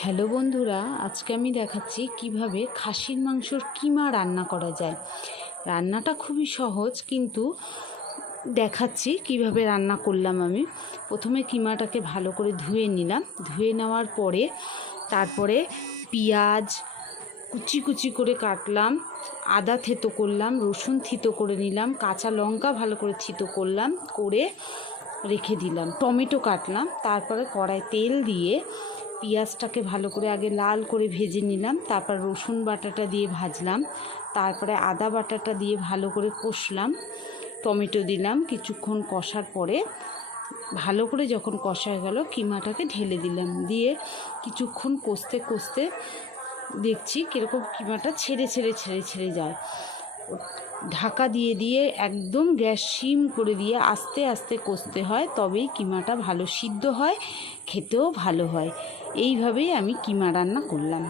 Hello বন্ধুরা, আজকে আমি দেখাচ্ছি কীভাবে খাসির মাংসর কিমা রান্না করা যায়। রান্নাটা খুবই সহজ, কিন্তু দেখাচ্ছি কীভাবে রান্না করলাম আমি। প্রথমে কিমাটাকে ভালো করে ধুয়ে নিলাম। ধুয়ে নেওয়ার পরে তারপরে পেঁয়াজ কুচি কুচি করে কাটলাম, আদা থেতো করলাম, রসুন থিতো করে নিলাম, কাঁচা লঙ্কা ভালো করে থিতো করলাম, করে রেখে দিলাম, টমেটো কাটলাম, তারপরে কড়াই তেল দিয়ে পেঁয়াজটাকে ভালো করে আগে লাল করে ভেজে নিলাম, তারপর রসুন বাটাটা দিয়ে ভাজলাম, তারপরে আদা বাটাটা দিয়ে ভালো করে কষলাম, টমেটো দিলাম, কিছুক্ষণ কষার পরে ভালো করে যখন কষা গেল, কিমাটাকে ঢেলে দিলাম, দিয়ে কিছুক্ষণ কষতে কষতে দেখছি কীরকম কিমাটা ছেড়ে ছেড়ে ছেড়ে ছেড়ে যায়। ঢাকা দিয়ে দিয়ে একদম গ্যাস সিম করে দিয়ে আস্তে আস্তে কষতে হয়, তবেই কিমাটা ভালো সিদ্ধ হয়, খেতেও ভালো হয়। এইভাবেই আমি কিমা রান্না করলাম।